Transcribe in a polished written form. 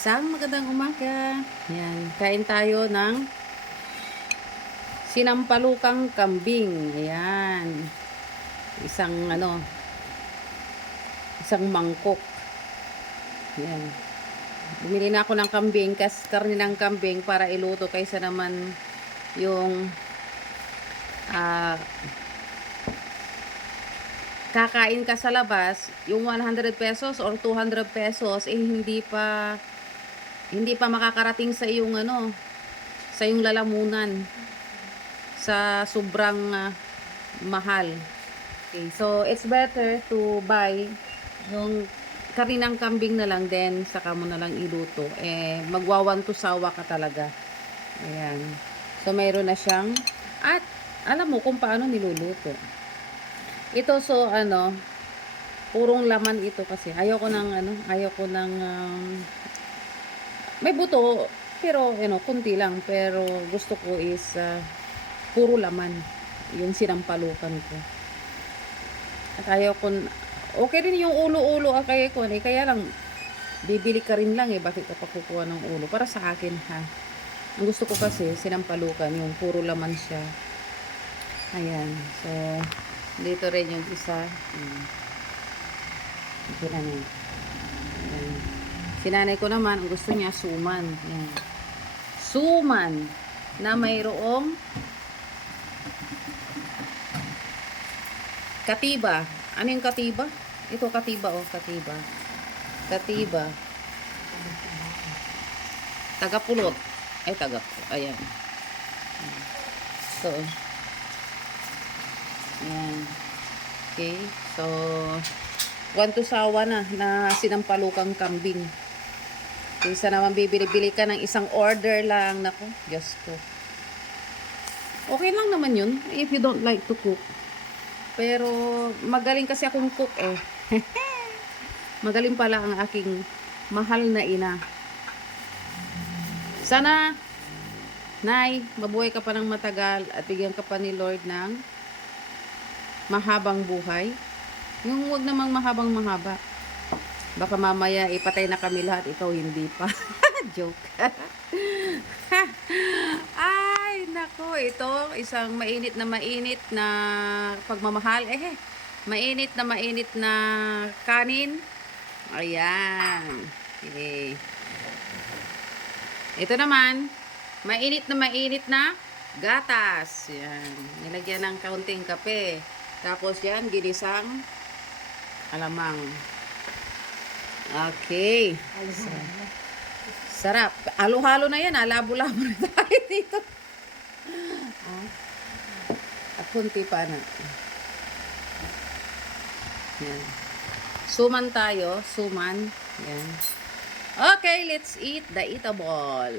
Isang magandang umaga. Yan, kain tayo ng sinampalukang kambing. Ayan. Isang isang mangkok. Yan. Bumili na ako ng kambing, karne ng kambing para iluto kaysa naman yung kakain ka sa labas, yung 100 pesos or 200 pesos hindi pa makakarating sa iyong sa iyong lalamunan sa sobrang mahal. Okay, so it's better to buy yung karinang kambing na lang, then saka mo na lang iluto. Magwawan to sawa ka talaga. Ayan. So mayroon na siyang, at alam mo kung paano niluluto. Ito, so purong laman ito kasi ayoko ng may buto, pero kunti lang, pero gusto ko is puro laman yung sinampalukan ko. At ayoko, okay rin yung ulo-ulo kaya lang bibili ka rin lang bakit ka pa kukuha ng ulo para sa akin, ha. Ang gusto ko kasi sinampalukan yung puro laman siya. Ayan, so dito rin yung isa. Ito na yun. Ayan. Sinanay ko naman, ang gusto niya suman. Ayan. Suman na mayroong katiba. Ano yung katiba? Ito katiba, katiba. Katiba. Tagapulot. Ayan. So, ayan. Okay. So, one to sawa na sinampalukang kambing. Kaysa naman bibili-bili ka ng isang order lang. Naku, Diyos ko. Okay lang naman yun if you don't like to cook. Pero magaling kasi akong cook Magaling pala ang aking mahal na ina. Sana, Nay, mabuhay ka pa ng matagal at bigyan ka pa ni Lord ng mahabang buhay. Yung wag namang mahaba. Baka mamaya ipatay na kami lahat, ikaw hindi pa. Joke. Ay, nako, ito isang mainit na pagmamahal. Mainit na kanin. Ayan. Okay. Ito naman, mainit na gatas. Yan. Nilagyan ng kaunting kape. Tapos yan, ginisang alamang. Okay. Sarap. Halo-halo na yan. Labo-labo na tayo dito. At kunti pa na. Yan. Suman tayo. Suman. Yan. Okay, let's eat the eatable.